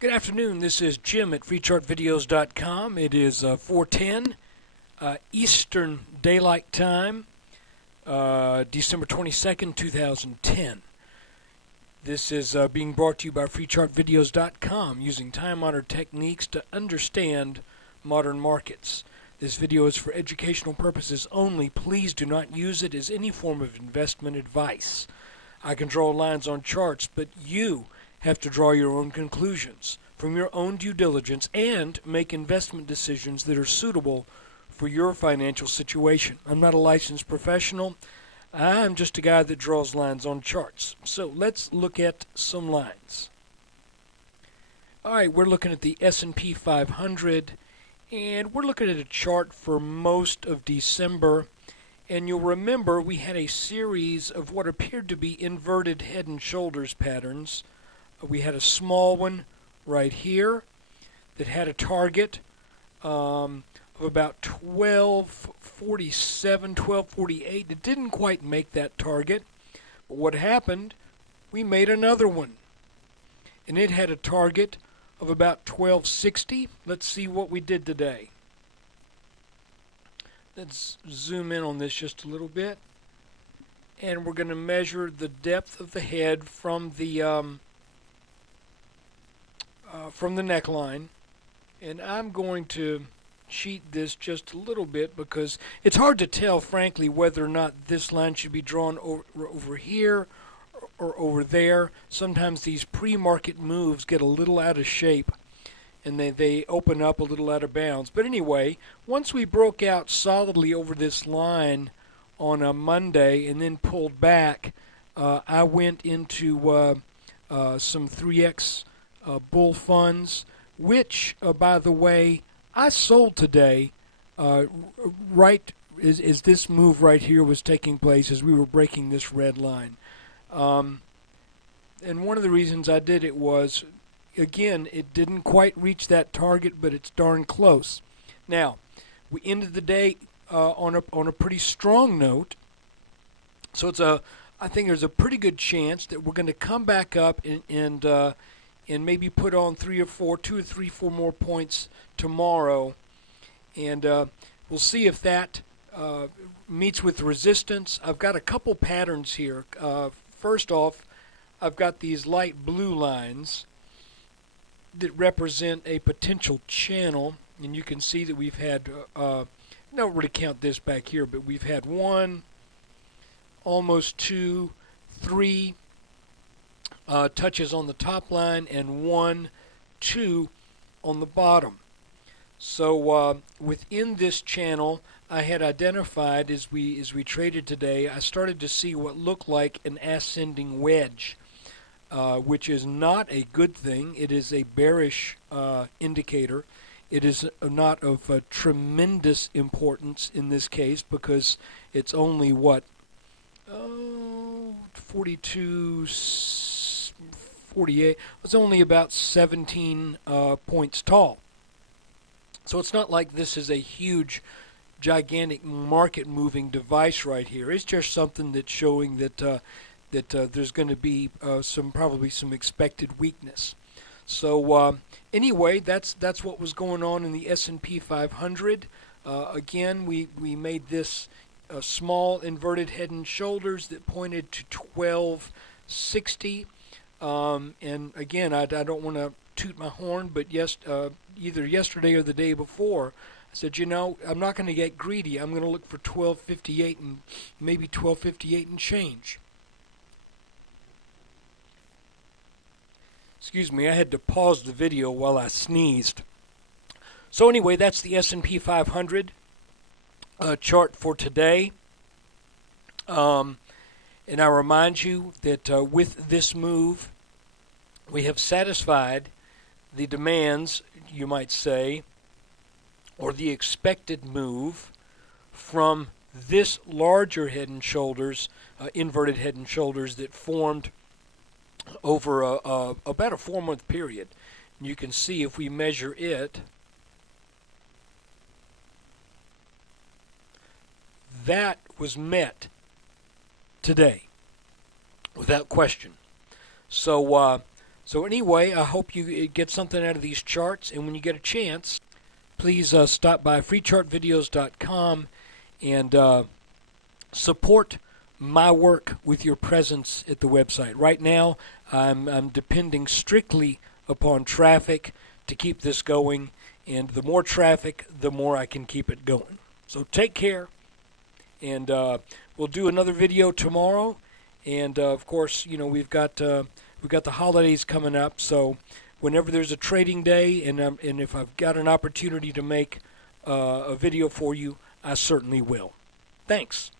Good afternoon. This is Jim at FreeChartVideos.com. It is 4:10 Eastern Daylight Time, December 22nd, 2010. This is being brought to you by FreeChartVideos.com, using time-honored techniques to understand modern markets. This video is for educational purposes only. Please do not use it as any form of investment advice. I can draw lines on charts, but you have to draw your own conclusions from your own due diligence and make investment decisions that are suitable for your financial situation. I'm not a licensed professional. I'm just a guy that draws lines on charts. So let's look at some lines. All right, we're looking at the S&P 500, and we're looking at a chart for most of December. And you'll remember we had a series of what appeared to be inverted head and shoulders patterns. We had a small one right here that had a target of about 1247, 1248. It didn't quite make that target. But what happened, we made another one. And it had a target of about 1260. Let's see what we did today. Let's zoom in on this just a little bit. And we're going to measure the depth of the head from the neckline, and I'm going to cheat this just a little bit because it's hard to tell, frankly, whether or not this line should be drawn over here or over there. Sometimes these pre-market moves get a little out of shape and they open up a little out of bounds. But anyway, once we broke out solidly over this line on a Monday and then pulled back, I went into some 3X bull funds, which, by the way, I sold today right as this move right here was taking place, as we were breaking this red line. And one of the reasons I did it was, again, it didn't quite reach that target, but it's darn close. Now, we ended the day on a pretty strong note, so I think there's a pretty good chance that we're going to come back up and maybe put on 2 or 3, 4 more points tomorrow. And we'll see if that meets with resistance. I've got a couple patterns here. First off, I've got these light blue lines that represent a potential channel. And you can see that we've had, don't really count this back here, but we've had 1, almost 2, 3, touches on the top line, and 1, 2 on the bottom. So within this channel, I had identified as we traded today, I started to see what looked like an ascending wedge, which is not a good thing. It is a bearish indicator. It is not of tremendous importance in this case because it's only what, 42, 48. It's only about 17 points tall. So it's not like this is a huge, gigantic market-moving device right here. It's just something that's showing that there's going to be probably some expected weakness. So anyway, that's what was going on in the S&P 500. Again, we made this small inverted head and shoulders that pointed to 1260. And again, I don't want to toot my horn, but either yesterday or the day before, I said, I'm not going to get greedy. I'm going to look for 1258 and maybe 1258 and change. Excuse me, I had to pause the video while I sneezed. So anyway, that's the S&P 500 chart for today. And I remind you that with this move, we have satisfied the demands, you might say, or the expected move from this larger head and shoulders, inverted head and shoulders that formed over about a 4-month period. And you can see if we measure it, that was met today, without question. So So anyway, I hope you get something out of these charts, and when you get a chance, please stop by freechartvideos.com and support my work with your presence at the website. Right now, I'm depending strictly upon traffic to keep this going, and the more traffic, the more I can keep it going. So take care, and we'll do another video tomorrow. And of course, you know, we've got the holidays coming up, so whenever there's a trading day, and if I've got an opportunity to make a video for you, I certainly will. Thanks.